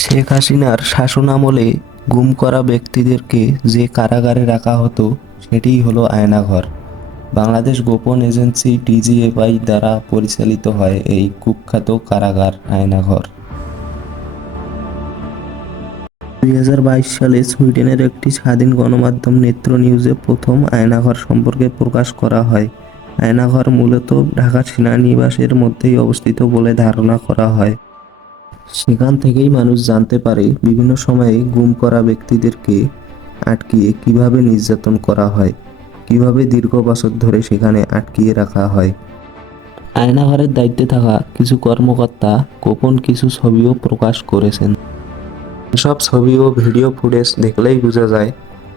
শেখ হাসিনার শাসনামলে গুম করা ব্যক্তিদেরকে যে কারাগারে রাখা হতো সেটিই হলো আয়নাঘর। বাংলাদেশ গোপন এজেন্সি ডিজিএফআই দ্বারা পরিচালিত হয় এই কুখ্যাত কারাগার আয়নাঘর। 2022 সালে সুইডেনের একটি স্বাধীন গণমাধ্যম নেত্র নিউজে প্রথম আয়নাঘর সম্পর্কে প্রকাশ করা হয়। আয়নাঘর মূলত ঢাকা সেনানিবাসের মধ্যেই অবস্থিত বলে ধারণা করা হয়। সেখান থেকেই মানুষ জানতে পারে বিভিন্ন সময়ে গুম করা ব্যক্তিদেরকে আটকিয়ে কিভাবে নির্যাতন করা হয়, কিভাবে দীর্ঘ বছর ধরে সেখানে আটকিয়ে রাখা হয়। আয়নাঘরের দায়িত্বে থাকা কিছু কর্মকর্তা গোপন কিছু ছবিও প্রকাশ করেছেন। এসব ছবি ও ভিডিও ফুটেজ দেখলেই বোঝা যায়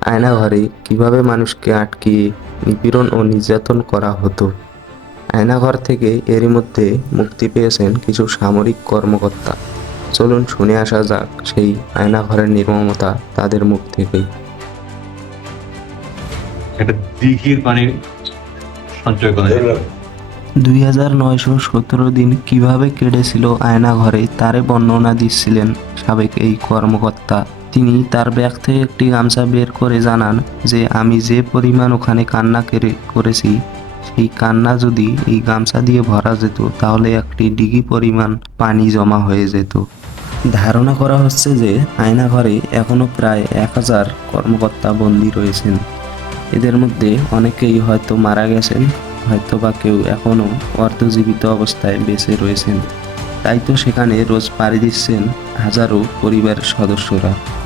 আয়নাঘরে কিভাবে মানুষকে আটকিয়ে নিপীড়ন ও নির্যাতন করা হতো। আয়নাঘর থেকে এরই মধ্যে মুক্তি পেয়েছেন কিছু সামরিক কর্মকর্তা। চলুন শুনে আসা যাক সেই আয়নাঘরের নির্মমতা তাদের মুখ থেকেই। একটা দিঘির পানি সঞ্চয় করা যায়। 2917 দিন কিভাবে কেটেছিল আয়নাঘরে তারে বর্ণনা দিচ্ছিলেন সাবেক এই কর্মকর্তা। তিনি তার ব্যাগ থেকে একটি গামছা বের করে জানান যে আমি যে পরিমাণ ওখানে কান্না করেছি সেই কান্না যদি এই গামছা দিয়ে ভরা যেত তাহলে একটি ডিগি পরিমাণ পানি জমা হয়ে যেত। ধারণা করা হচ্ছে যে আয়নাঘরে এখনও প্রায় 1000 কর্মকর্তা বন্দী রয়েছেন। এদের মধ্যে অনেকেই হয়তো মারা গেছেন, হয়তো বা কেউ এখনও অর্ধজীবিত অবস্থায় বেঁচে রয়েছেন। তাই তো সেখানে রোজ পাড়ি দিচ্ছেন হাজারো পরিবারের সদস্যরা।